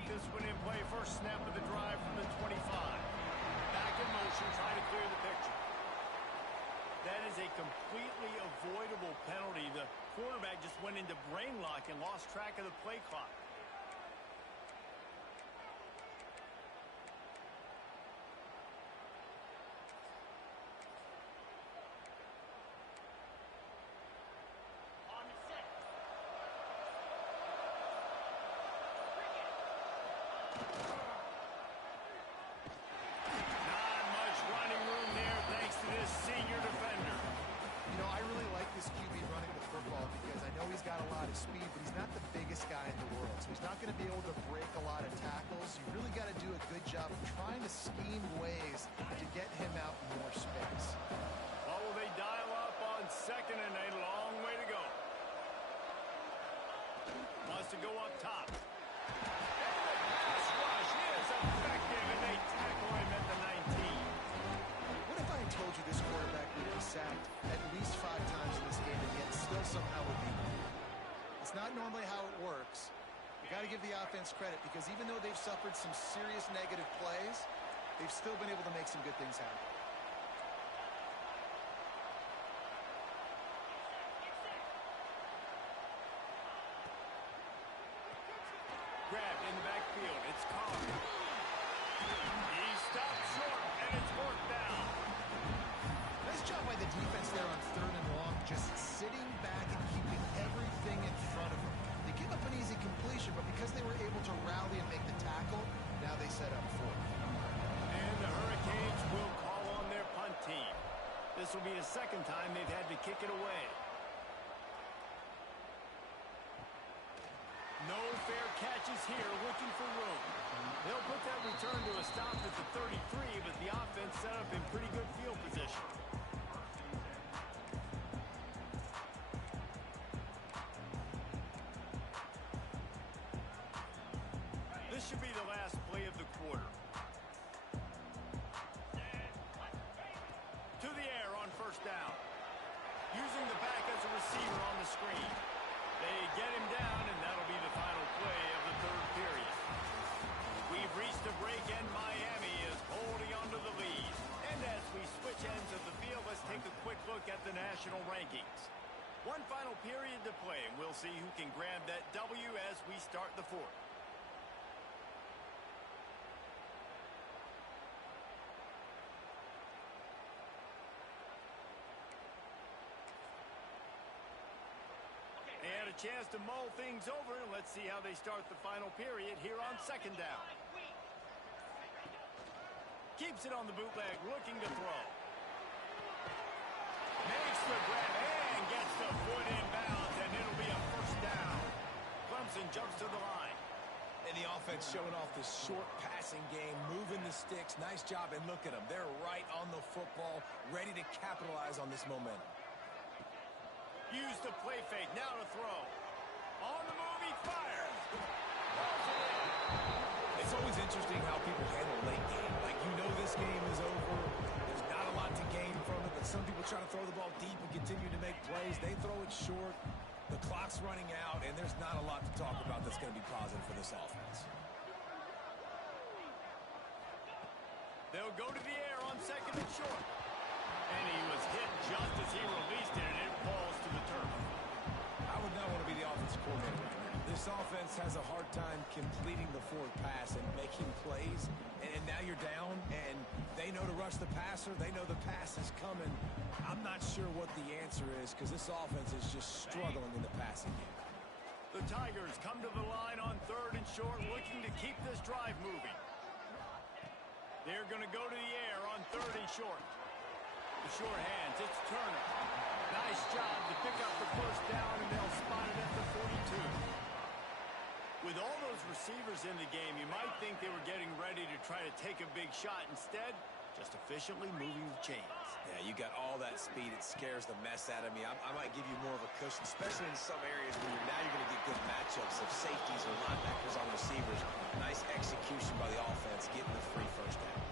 this one in play. First snap of the drive from the 25. Back in motion, trying to clear the picture. That is a completely avoidable penalty. The quarterback just went into brain lock and lost track of the play clock. Not much running room there thanks to this senior defender. You know, I really like this QB running the football because I know he's got a lot of speed, but he's not the biggest guy in the world. So he's not going to be able to break a lot of tackles. You really got to do a good job of trying to scheme ways to get him out in more space. What will they dial up on second and a long way to go? Wants to go up top. Pass rush is effective, and they tackle him at the 19. What if I told you this quarterback would be sacked at least 5 times in this game and yet still somehow would be winning? It's not normally how it works. You got to give the offense credit because even though they've suffered some serious negative plays, they've still been able to make some good things happen. Grabbed in the backfield. It's Carr. He stopped short, and it's fourth down. Nice job by the defense there on 3rd and long, just sitting back and keeping everything in front of them. They give up an easy completion, but because they were able to rally and make the tackle, now they set up 4th. And the Hurricanes will call on their punt team. This will be the second time they've had to kick it away. No fair catches here, looking for room. They'll put that return to a stop at the 33, but the offense set up in pretty good field position. This should be the last play of the quarter. To the air on first down. Using the back as a receiver on the screen. They get him down, and that'll be the final play of the 3rd period. We've reached a break, and Miami is holding onto the lead. And as we switch ends of the field, let's take a quick look at the national rankings. One final period to play, and we'll see who can grab that W as we start the 4th. They had a chance to mull things over, and let's see how they start the final period here on second down. Keeps it on the bootleg, looking to throw. Makes the grab and gets the foot in bounds, and it'll be a first down. Clemson jumps to the line. And the offense showing off this short passing game, moving the sticks. Nice job, and look at them. They're right on the football, ready to capitalize on this momentum. Used the play fake, now to throw. On the move, he fires. It's always interesting how people handle late game. Like, you know this game is over. There's not a lot to gain from it, but some people try to throw the ball deep and continue to make plays. They throw it short. The clock's running out, and there's not a lot to talk about that's going to be positive for this offense. They'll go to the air on second and short. And he was hit just as he released it, and it falls to the turf. I would not want to be the offensive coordinator right now. This offense has a hard time completing the forward pass and making plays. And now you're down, and they know to rush the passer. They know the pass is coming. I'm not sure what the answer is because this offense is just struggling in the passing game. The Tigers come to the line on 3rd and short, looking to keep this drive moving. They're going to go to the air on 3rd and short. The short hands, it's Turner. Nice job to pick up the first down, and they'll spot it at the 42. With all those receivers in the game, you might think they were getting ready to try to take a big shot. Instead, just efficiently moving the chains. Yeah, you got all that speed. It scares the mess out of me. I might give you more of a cushion, especially in some areas where you're going to get good matchups of safeties or linebackers on receivers. Nice execution by the offense, getting the free first down.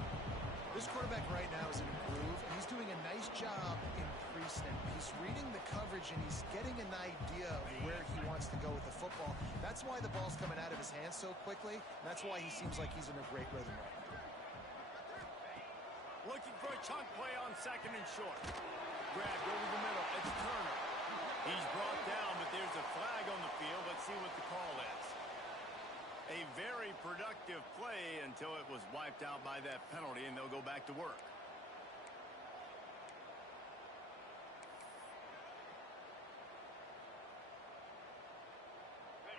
This quarterback right now is in a groove, and he's doing a nice job in pre-snap. He's reading the coverage coverage, and he's getting an idea of where he wants to go with the football. That's why the ball's coming out of his hands so quickly. That's why he seems like he's in a great rhythm right now. Looking for a chunk play on second and short. Grabbed over the middle. It's Turner. He's brought down, but there's a flag on the field. Let's see what the call is. A very productive play until it was wiped out by that penalty, and they'll go back to work.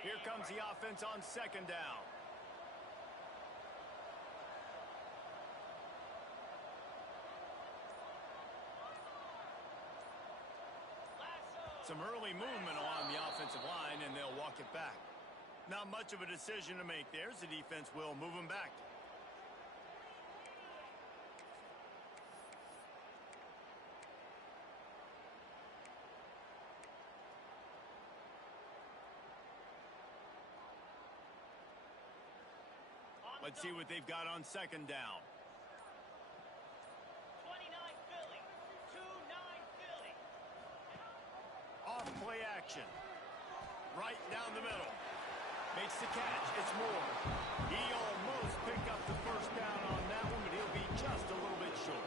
Here comes the offense on second down. Some early movement along the offensive line, and they'll walk it back. Not much of a decision to make there, as the defense will move them back. Let's see what they've got on second down. 29 Philly. 2-9 Philly. Off play action. Right down the middle. Makes the catch. It's Moore. He almost picked up the first down on that one, but he'll be just a little bit short.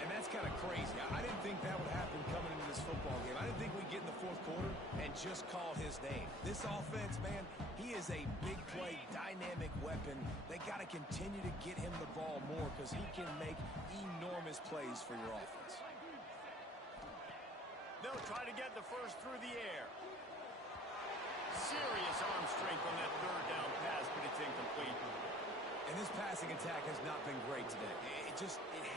And that's kind of crazy. I didn't think that would happen coming into this football game. I didn't think we'd get in the fourth quarter and just call his name. This offense, man, he is a big play, dynamic weapon. They got to continue to get him the ball more because he can make enormous plays for your offense. They'll try to get the first through the air. Serious arm strength on that third down pass, but it's incomplete. And this passing attack has not been great today. It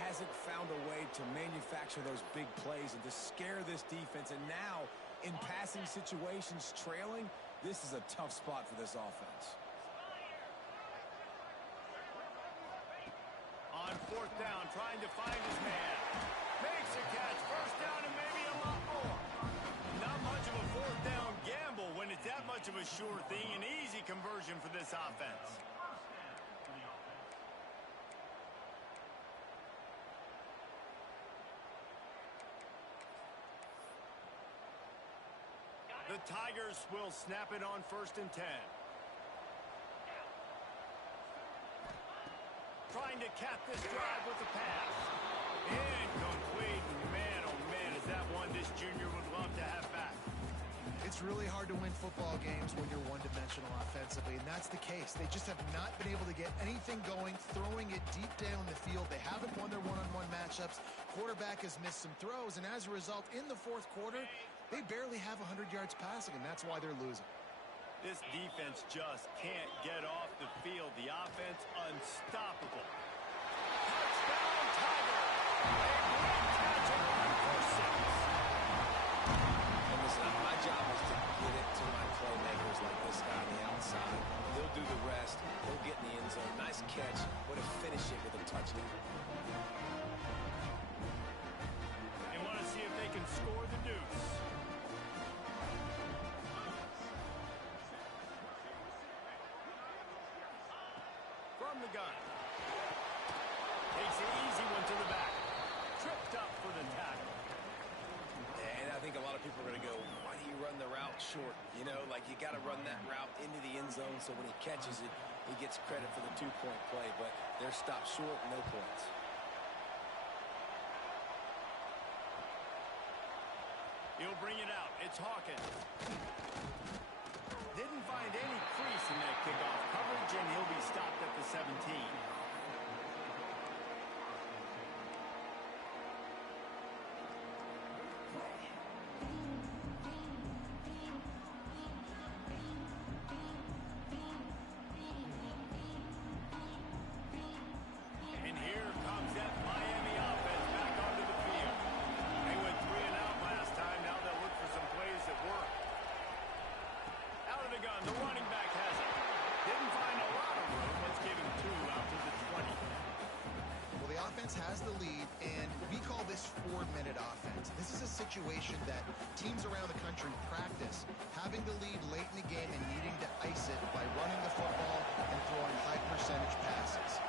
hasn't found a way to manufacture those big plays and to scare this defense. And now, in passing situations, trailing, this is a tough spot for this offense. On fourth down, trying to find his man. Makes a catch, first down, and maybe a lot more. Not much of a fourth down gamble when it's that much of a sure thing. An easy conversion for this offense. The Tigers will snap it on first and 10. Trying to cap this drive with a pass. Incomplete. Man, oh man, is that one this junior would love to have back. It's really hard to win football games when you're one-dimensional offensively, and that's the case. They just have not been able to get anything going, throwing it deep down the field. They haven't won their one-on-one matchups. Quarterback has missed some throws, and as a result, in the fourth quarter, they barely have 100 yards passing, and that's why they're losing. This defense just can't get off the field. The offense unstoppable. Touchdown, Tiger! A great catch and run for 6. And listen, my job is to get it to my playmakers like this guy on the outside. They'll do the rest. They'll get in the end zone. Nice catch. Way to finish it with a touchdown. They want to see if they can score the deuce. From the gun. Takes an easy one to the back. Tripped up for the tackle. And I think a lot of people are going to go, why do you run the route short? You know, like you got to run that route into the end zone so when he catches it, he gets credit for the two-point play. But they're stopped short, no points. He'll bring it out. It's Hawkins. Didn't find any crease in that kickoff coverage, and he'll be stopped at the 17. And here comes that Miami offense back onto the field. They went 3 and out last time. Now they'll look for some plays that work. Out of the gun, the running back has it. Didn't find a lot of room. Let's give him 2 out to the 20. Well, the offense has the lead, and we call this 4-minute offense. This is a situation that teams around the country practice, having the lead late in the game and needing to ice it by running the football and throwing high-percentage passes.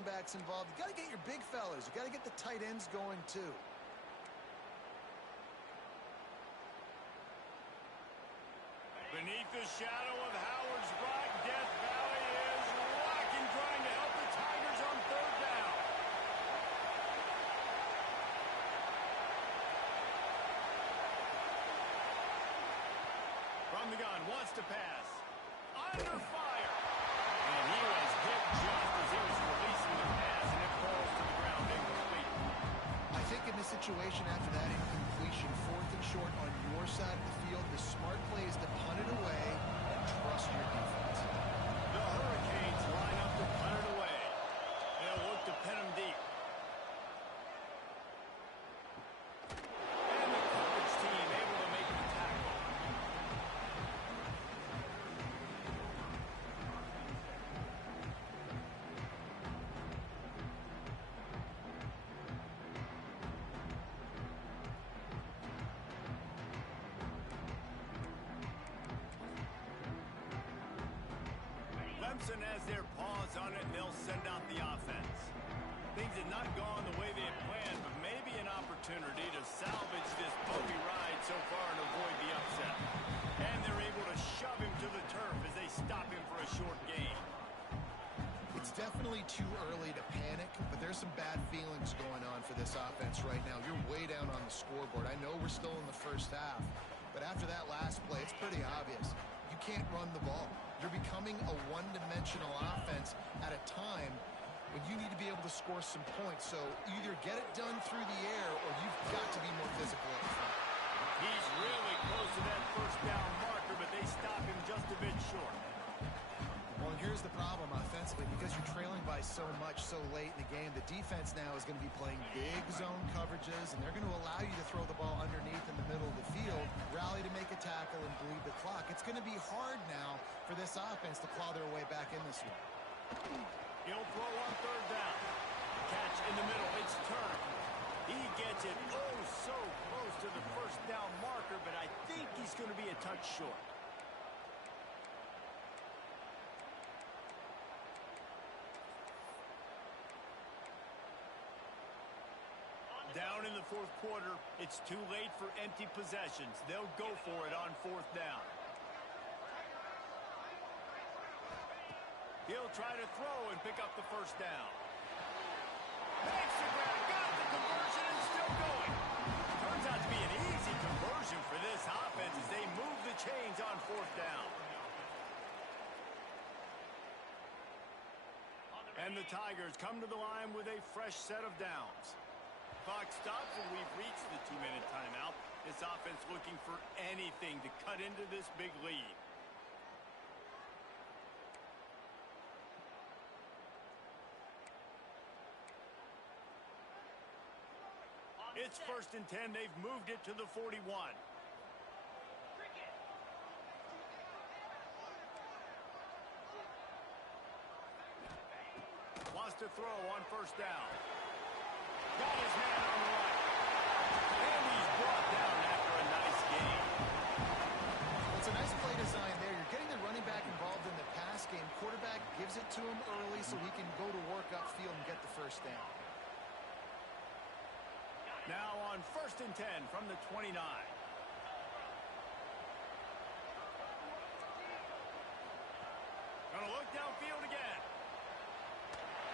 running backs involved. You got to get your big fellas. You got to get the tight ends going too. Beneath the shadow of Howard's Rock, Death Valley is rocking, trying to help the Tigers on third down. From the gun, wants to pass. Under fire. And he was hit just as he was releasing the pass, and it falls to the ground incomplete. I think in this situation after that incompletion, 4th and short on your side of the field, the smart play is to punt it away and trust your defense. The Hurricanes line up to punt it away. They'll look to pin him deep. And the coverage team able to make the tackle. Clemson has their paws on it, and they'll send out the offense. Things have not gone the way they had planned, but maybe an opportunity to salvage this bumpy ride so far and avoid the upset. And they're able to shove him to the turf as they stop him for a short gain. It's definitely too early to panic, but there's some bad feelings going on for this offense right now. You're way down on the scoreboard. I know we're still in the first half, but after that last play, it's pretty obvious. You can't run the ball. You're becoming a one-dimensional offense at a time when you need to be able to score some points. So either get it done through the air or you've got to be more physical up front. He's really close to that first down marker, but they stop him just a bit short. Well, here's the problem offensively. Because you're trailing by so much so late in the game, the defense now is going to be playing big zone coverages, and they're going to allow you to throw the ball underneath in the middle of the field, rally to make a tackle, and bleed the clock. It's going to be hard now for this offense to claw their way back in this one. He'll throw on third down. Catch in the middle. It's turned. He gets it so close to the first down marker, but I think he's going to be a touch short. Down in the fourth quarter, it's too late for empty possessions. They'll go for it on fourth down. He'll try to throw and pick up the first down. Makes the grab, got the conversion, and still going. Turns out to be an easy conversion for this offense as they move the chains on fourth down. And the Tigers come to the line with a fresh set of downs. Clock stops and we've reached the 2-minute timeout. This offense looking for anything to cut into this big lead. It's 1st and 10. They've moved it to the 41. Wants to throw on first down. Got his man on the right. And he's brought down after a nice gain. It's a nice play design there. You're getting the running back involved in the pass game. Quarterback gives it to him early so he can go to work upfield and get the first down. Now on 1st and 10 from the 29. Gonna look downfield again.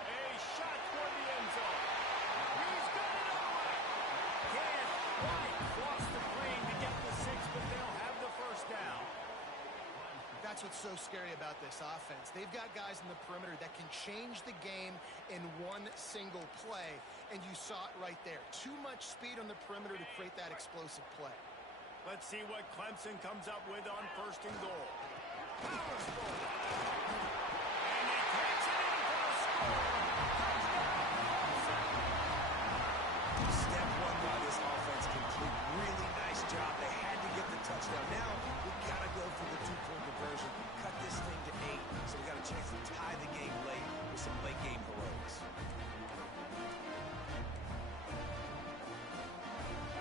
A shot toward the end zone. He's got it all right. Can't quite cross the plane to get the 6, but they'll have the first down. That's what's so scary about this offense. They've got guys in the perimeter that can change the game in one single play, and you saw it right there. Too much speed on the perimeter to create that explosive play. Let's see what Clemson comes up with on 1st and goal. Powers forward. And he takes it in for the score. Touchdown. Step one by this offense complete. Really nice job. They had to get the touchdown. Now we got to go for the 2-point conversion. Cut this thing to 8. So we got a chance to tie the game late with some late game heroics.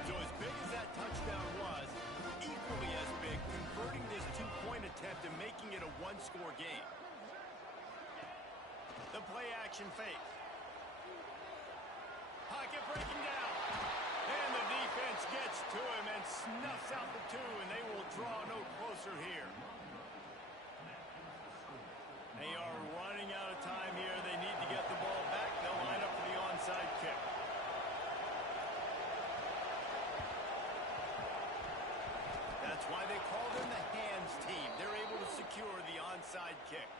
So as big as that touchdown was, equally as big, converting this 2-point attempt and making it a 1-score game. The play action fake. Pocket breaking down. And the defense gets to him and snuffs out the two, and they will draw no closer here. They are running out of time here. They need to get the ball back. They'll line up for the onside kick. That's why they call them the hands team. They're able to secure the onside kick.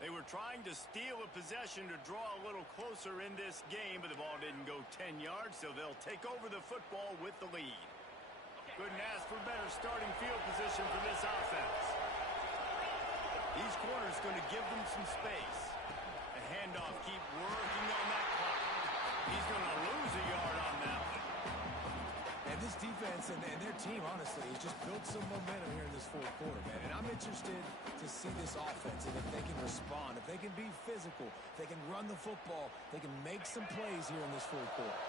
They were trying to steal a possession to draw a little closer in this game, but the ball didn't go 10 yards, so they'll take over the football with the lead. Couldn't ask for better starting field position for this offense. These corners going to give them some space. The handoff, keep working on that clock. He's going to lose a yard on that one. And this defense and their team, honestly, has just built some momentum here in this fourth quarter, man. And I'm interested to see this offense and if they can respond, if they can be physical, if they can run the football, they can make some plays here in this fourth quarter.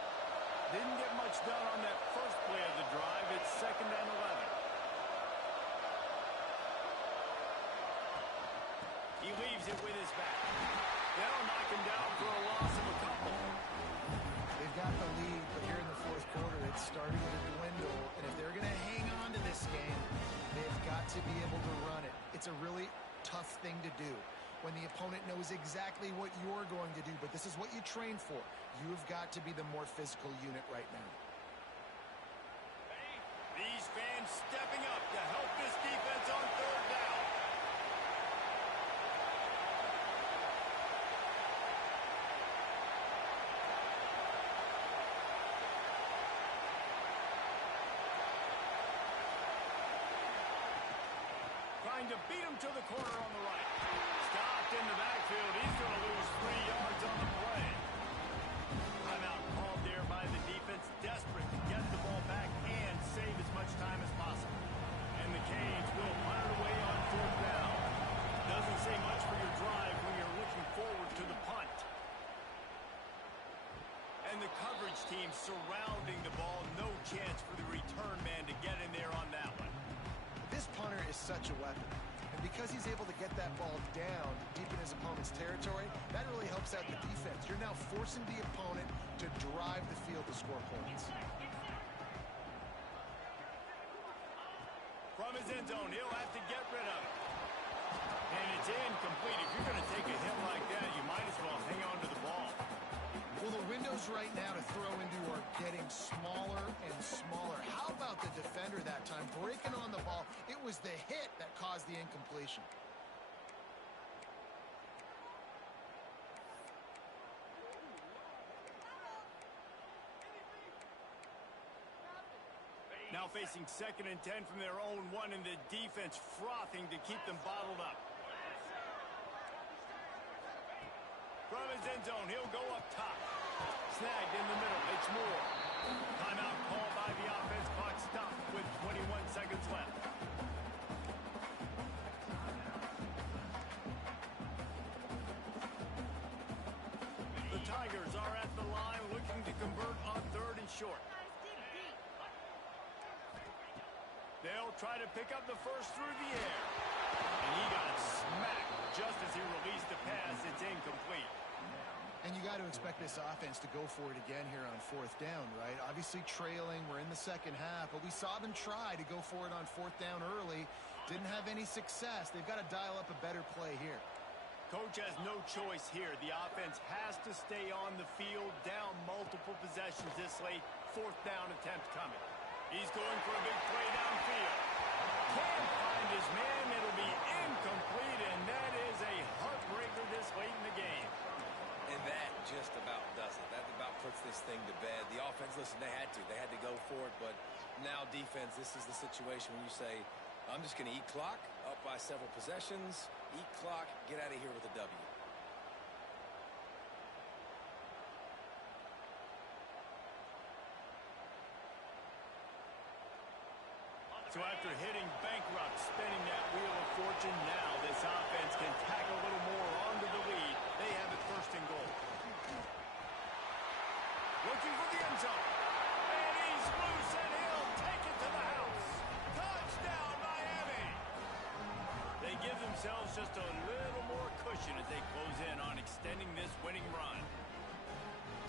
Didn't get much done on that first play of the drive. It's 2nd and 11. He leaves it with his back. They'll knock him down for a loss of a couple. They've got the lead, but here in the fourth quarter, it's starting to dwindle. And if they're going to hang on to this game, they've got to be able to run it. It's a really tough thing to do when the opponent knows exactly what you're going to do, but this is what you train for. You've got to be the more physical unit right now. These fans stepping up to help this defense on 3rd down. Trying to beat him to the corner on the right. Stopped in the backfield. He's going to lose 3 yards on the play. Timeout called there by the defense, desperate to get the ball back and save as much time as possible. And the Canes will punt it away on 4th down. Doesn't say much for your drive when you're looking forward to the punt. And the coverage team surrounding the ball. No chance for the return man to get in there on that one. This punter is such a weapon. And because he's able to get that ball down deep in his opponent's territory, that really helps out the defense. You're now forcing the opponent to drive the field to score points. From his end zone, he'll have to get rid of it. And it's incomplete. If you're going to take a hit like that, you might as well hang on to the ball. Well, the windows right now to throw into are getting smaller and smaller. How about the defender that time breaking on the ball? It was the hit that caused the incompletion. Now facing 2nd and 10 from their own 1, and the defense frothing to keep them bottled up. From his end zone, he'll go up top. Snagged in the middle. It's Moore. Timeout called by the offense. Clock stopped with 21 seconds left. The Tigers are at the line looking to convert on 3rd and short. They'll try to pick up the first through the air. And he got smacked just as he released the pass. It's incomplete. And you got to expect this offense to go for it again here on 4th down, right? Obviously trailing. We're in the second half, but we saw them try to go for it on 4th down early. Didn't have any success. They've got to dial up a better play here. Coach has no choice here. The offense has to stay on the field, down multiple possessions this late. 4th down attempt coming. He's going for a big play downfield. Can't find his man. It'll be incomplete, and that is a heartbreaker this late in the game. And that just about does it. That about puts this thing to bed. The offense, listen, they had to go for it, but now defense, this is the situation when you say, I'm just going to eat clock, up by several possessions, eat clock, get out of here with a W. So after hitting bankrupt, spinning that wheel of fortune, now this offense can tack a little more onto the lead. They have it 1st and goal. Looking for the end zone. And he's loose, and he'll take it to the house. Touchdown, Miami. They give themselves just a little more cushion possession as they close in on extending this winning run.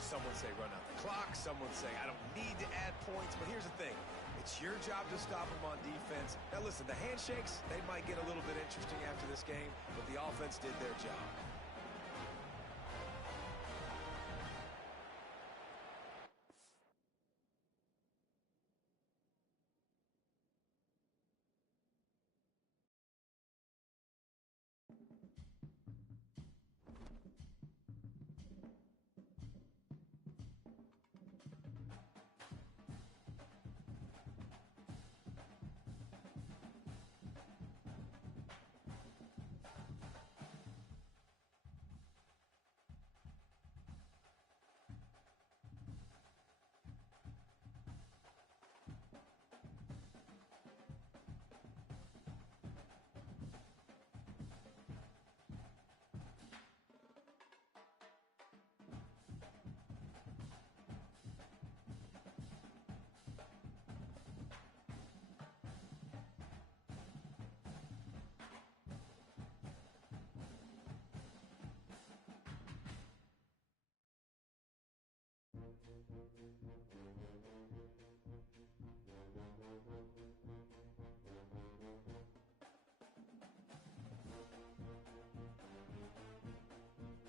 Some would say run out the clock. Some would say I don't need to add points. But here's the thing. It's your job to stop them on defense. Now, listen, the handshakes, they might get a little bit interesting after this game, but the offense did their job.